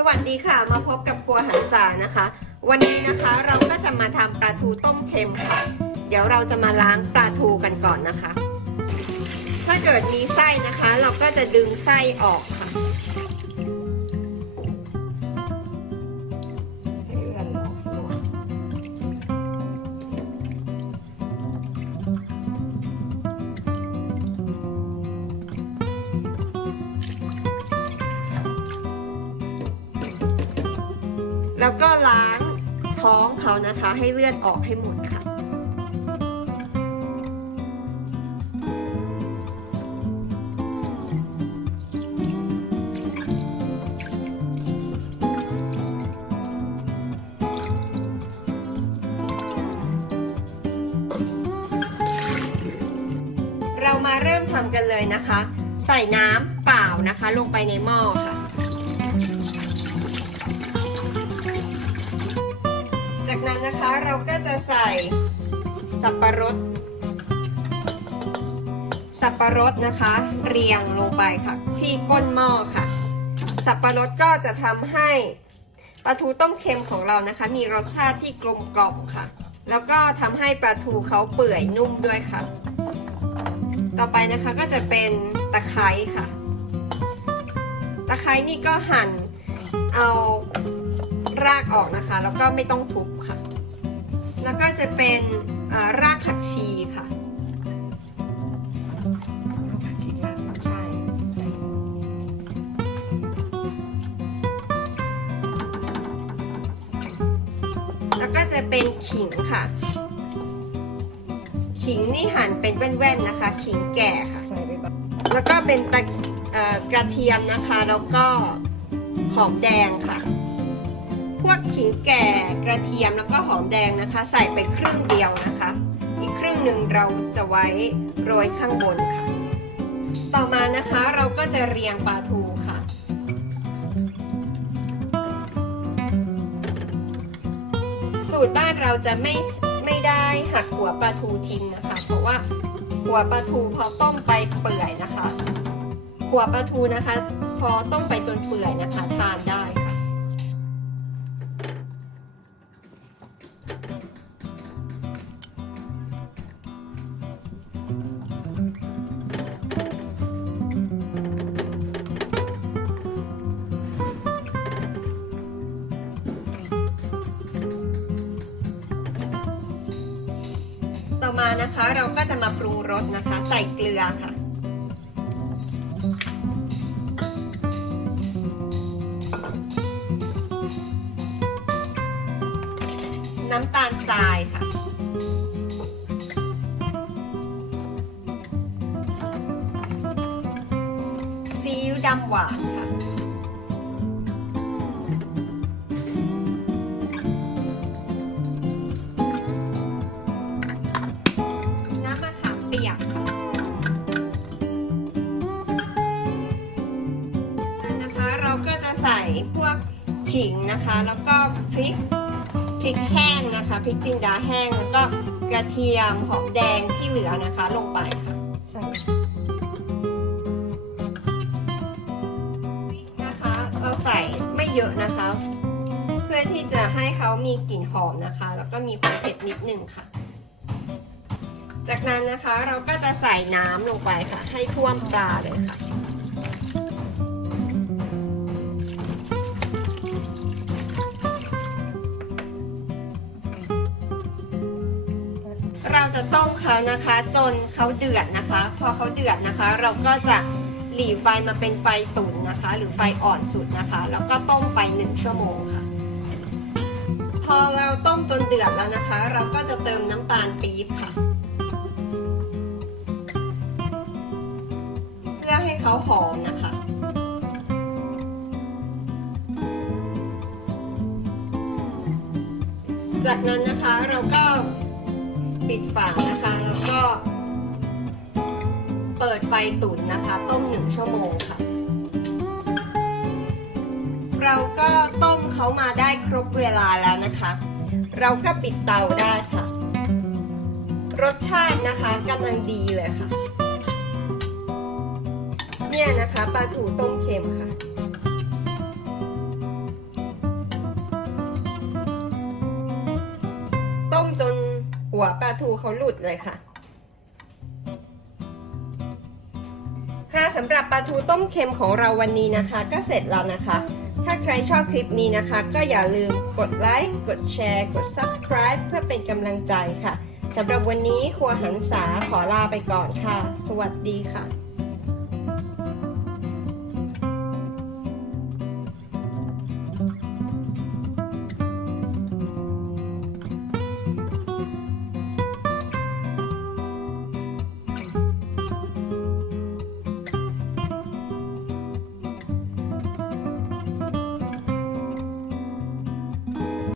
สวัสดีค่ะมาพบกับครัวหันษานะคะ วันนี้นะคะเราก็จะมาทำปลาทูต้มเค็มค่ะ เดี๋ยวเราจะมาล้างปลาทูกันก่อนนะคะ ถ้าเกิดมีไส้นะคะ เราก็จะดึงไส้ออก แล้วก็ล้างท้องเขานะคะ ให้เลือดออกให้หมดค่ะ เรามาเริ่มทำกันเลยนะคะ ใส่น้ำเปล่านะคะ ลงไปในหม้อค่ะ นั้นนะคะเราก็จะใส่สับปะรด สับปะรดนะคะ เรียงลงไปค่ะ ที่ก้นหม้อค่ะ สับปะรดก็จะทำให้ปลาทูต้มเค็มของเรานะคะ มีรสชาติที่กลมกล่อมค่ะ แล้วก็ทำให้ปลาทูเขาเปื่อยนุ่มด้วยค่ะ ต่อไปนะคะก็จะเป็นตะไคร้ค่ะ ตะไคร้นี่ก็หั่นเอา รากออกนะคะ แล้วก็ไม่ต้องทุบค่ะ แล้วก็จะเป็นรากผักชีค่ะผักชีใช่ใส่แล้วก็จะเป็นขิงค่ะ ขิงนี่หั่นเป็นแว่นๆนะคะ ขิงแก่ค่ะใส่ไปแบบแล้วก็เป็นตะกระเทียมนะคะ แล้วก็หอมแดงค่ะ พวกขิงแก่กระเทียมแล้วก็หอมแดงนะคะ ใส่ไปครึ่งเดียวนะคะ อีกครึ่งหนึ่งเราจะไว้โรยข้างบนค่ะ ต่อมานะคะเราก็จะเรียงปลาทูค่ะ สูตรบ้านเราจะไม่ไม่ได้หักหัวปลาทูทิ้งนะคะ เพราะว่าหัวปลาทูพอต้มไปเปื่อยนะคะ หัวปลาทูนะคะ พอต้มไปจนเปื่อยนะคะ ทานได้ มานะคะ เราก็จะมาปรุงรสนะคะ ใส่เกลือค่ะ น้ำตาลทรายค่ะ ซีอิ๊วดำหวาน ใส่พวกขิงนะคะ แล้วก็พริกพริกแห้งนะคะพริกจินดาแห้งแล้วก็กระเทียมหอมแดงที่เหลือนะคะลงไปค่ะใส่นะคะเราใส่ไม่เยอะนะคะ เพื่อที่จะให้เขามีกลิ่นหอมนะคะ แล้วก็มีความเผ็ดนิดนึงค่ะ จากนั้นนะคะเราก็จะใส่น้ำลงไปค่ะ ให้ท่วมปลาเลยค่ะ เราจะต้มเขานะคะจนเขาเดือดนะคะ พอเขาเดือดนะคะ เราก็จะหลีไฟมาเป็นไฟตุ๋นนะคะ หรือไฟอ่อนสุดนะคะ แล้วก็ต้มไปหนึ่งชั่วโมงค่ะ พอเราต้มจนเดือดแล้วนะคะ เราก็จะเติมน้ำตาลปี๊บค่ะ เพื่อให้เขาหอมนะคะจากนั้นนะคะเราก็ ปิดฝานะคะ แล้วก็ เปิดไฟตุ๋นนะคะ ต้มหนึ่งชั่วโมงค่ะ เราก็ต้มเขามาได้ครบเวลาแล้วนะคะ เราก็ปิดเตาได้ค่ะ รสชาตินะคะกำลังดีเลยค่ะ เนี่ยนะคะปลาถูต้มเค็มค่ะ หัวปลาทูเขาหลุดเลยค่ะ ค่ะสำหรับปลาทูต้มเค็มของเราวันนี้นะคะ ก็เสร็จแล้วนะคะ ถ้าใครชอบคลิปนี้นะคะ ก็อย่าลืมกดไลค์กดแชร์ กด subscribe เพื่อเป็นกำลังใจค่ะสำหรับวันนี้ครัวหันษาขอลาไปก่อนค่ะ สวัสดีค่ะ